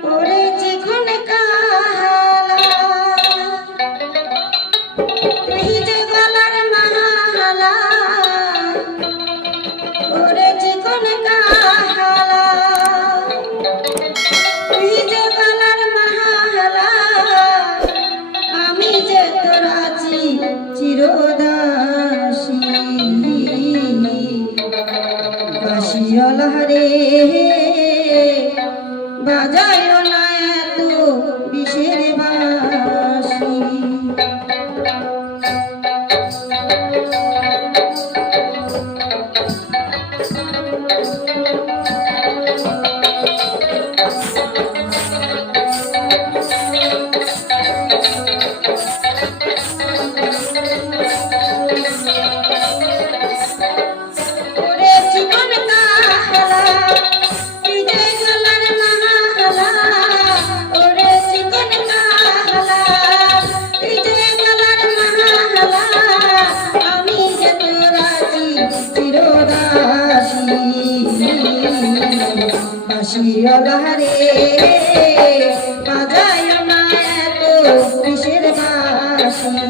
por বাজায় না। হাসিও লহরে বাজায় না এত কিসের মাসি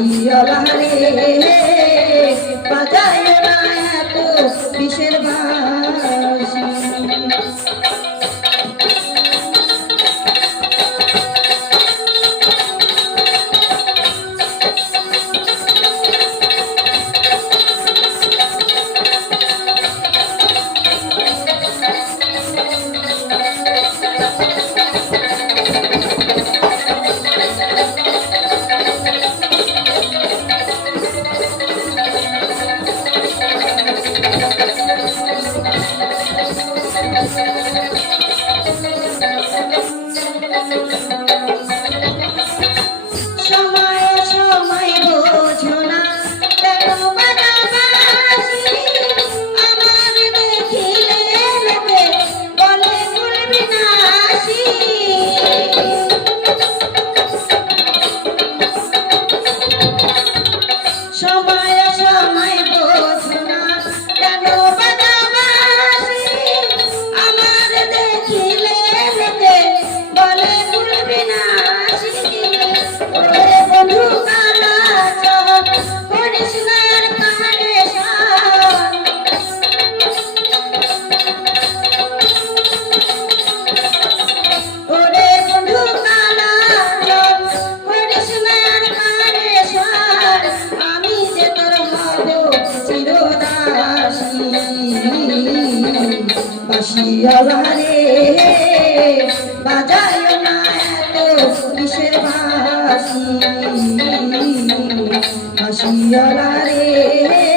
Hare Hare Hare বাজায় না এত কিসের বাসি আসিয়া রে